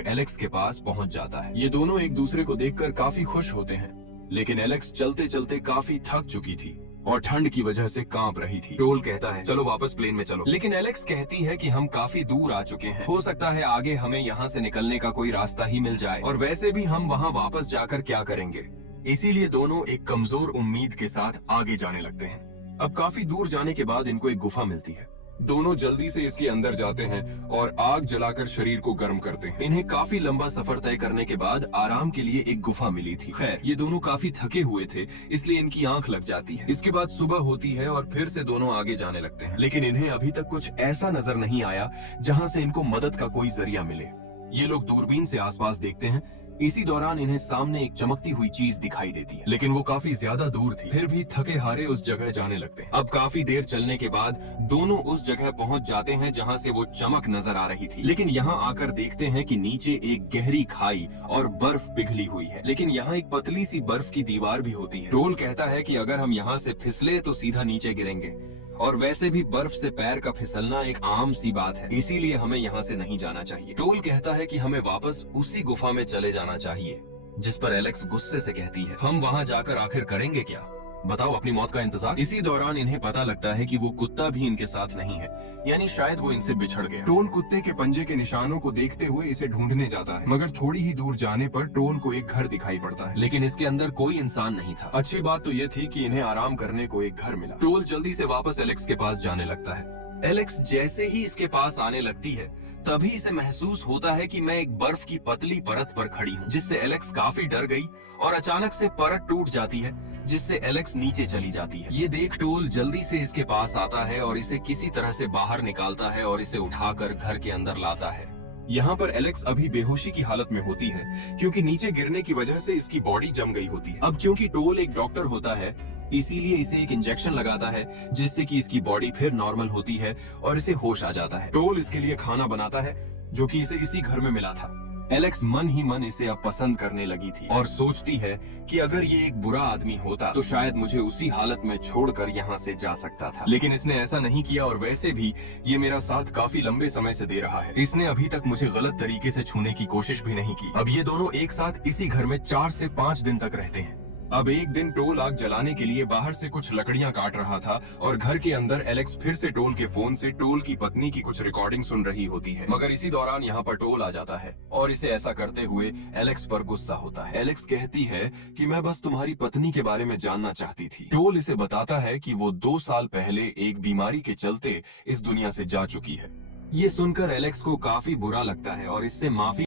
Alex के पास पहुंच जाता है। ये दोनों एक दूसरे को देखकर काफी खुश होते हैं, लेकिन एलेक्स चलते चलते काफी थक चुकी थी और ठंड की वजह से कांप रही थी। टोल कहता है चलो वापस प्लेन में चलो, लेकिन एलेक्स कहती है कि हम काफी दूर आ चुके हैं, हो सकता है आगे हमें यहाँ से निकलने का कोई रास्ता ही मिल जाए, और वैसे भी हम वहाँ वापस जाकर क्या करेंगे। इसीलिए दोनों एक कमजोर उम्मीद के साथ आगे जाने लगते हैं। अब काफी दूर जाने के बाद इनको एक गुफा मिलती है। दोनों जल्दी से इसके अंदर जाते हैं और आग जलाकर शरीर को गर्म करते हैं। इन्हें काफी लंबा सफर तय करने के बाद आराम के लिए एक गुफा मिली थी। खैर ये दोनों काफी थके हुए थे, इसलिए इनकी आंख लग जाती है। इसके बाद सुबह होती है और फिर से दोनों आगे जाने लगते हैं, लेकिन इन्हें अभी तक कुछ ऐसा नजर नहीं आया जहाँ से इनको मदद का कोई जरिया मिले। ये लोग दूरबीन से आसपास देखते हैं। इसी दौरान इन्हें सामने एक चमकती हुई चीज दिखाई देती है, लेकिन वो काफी ज्यादा दूर थी। फिर भी थके हारे उस जगह जाने लगते हैं। अब काफी देर चलने के बाद दोनों उस जगह पहुंच जाते हैं जहां से वो चमक नजर आ रही थी, लेकिन यहाँ आकर देखते हैं कि नीचे एक गहरी खाई और बर्फ पिघली हुई है, लेकिन यहाँ एक पतली सी बर्फ की दीवार भी होती है। टोल कहता है कि अगर हम यहाँ से फिसले तो सीधा नीचे गिरेंगे, और वैसे भी बर्फ से पैर का फिसलना एक आम सी बात है, इसीलिए हमें यहाँ से नहीं जाना चाहिए। टोल कहता है कि हमें वापस उसी गुफा में चले जाना चाहिए, जिस पर एलेक्स गुस्से से कहती है हम वहाँ जाकर आखिर करेंगे क्या, बताओ अपनी मौत का इंतजार। इसी दौरान इन्हें पता लगता है कि वो कुत्ता भी इनके साथ नहीं है, यानी शायद वो इनसे बिछड़ गया। टोल कुत्ते के पंजे के निशानों को देखते हुए इसे ढूंढने जाता है, मगर थोड़ी ही दूर जाने पर टोल को एक घर दिखाई पड़ता है, लेकिन इसके अंदर कोई इंसान नहीं था। अच्छी बात तो ये थी कि इन्हें आराम करने को एक घर मिला। टोल जल्दी से वापस एलेक्स के पास जाने लगता है। एलेक्स जैसे ही इसके पास आने लगती है तभी इसे महसूस होता है कि मैं एक बर्फ की पतली परत पर खड़ी हूँ, जिससे एलेक्स काफी डर गई और अचानक से परत टूट जाती है, जिससे एलेक्स नीचे चली जाती है। ये देख टोल जल्दी से इसके पास आता है और इसे किसी तरह से बाहर निकालता है और इसे उठाकर घर के अंदर लाता है। यहाँ पर एलेक्स अभी बेहोशी की हालत में होती है, क्योंकि नीचे गिरने की वजह से इसकी बॉडी जम गई होती है। अब क्योंकि टोल एक डॉक्टर होता है, इसीलिए इसे एक इंजेक्शन लगाता है, जिससे कि इसकी बॉडी फिर नॉर्मल होती है और इसे होश आ जाता है। टोल इसके लिए खाना बनाता है, जो कि इसे इसी घर में मिला था। एलेक्स मन ही मन इसे अब पसंद करने लगी थी और सोचती है कि अगर ये एक बुरा आदमी होता तो शायद मुझे उसी हालत में छोड़कर यहाँ से जा सकता था, लेकिन इसने ऐसा नहीं किया, और वैसे भी ये मेरा साथ काफी लंबे समय से दे रहा है। इसने अभी तक मुझे गलत तरीके से छूने की कोशिश भी नहीं की। अब ये दोनों एक साथ इसी घर में 4 से 5 दिन तक रहते हैं। अब एक दिन टोल आग जलाने के लिए बाहर से कुछ लकड़ियां काट रहा था और घर के अंदर एलेक्स फिर से टोल के फोन से टोल की पत्नी की कुछ रिकॉर्डिंग सुन रही होती है, मगर इसी दौरान यहाँ पर टोल आ जाता है और इसे ऐसा करते हुए एलेक्स पर गुस्सा होता है। एलेक्स कहती है कि मैं बस तुम्हारी पत्नी के बारे में जानना चाहती थी। टोल इसे बताता है कि वो 2 साल पहले एक बीमारी के चलते इस दुनिया से जा चुकी है। ये सुनकर एलेक्स को काफी बुरा लगता है और इससे माफी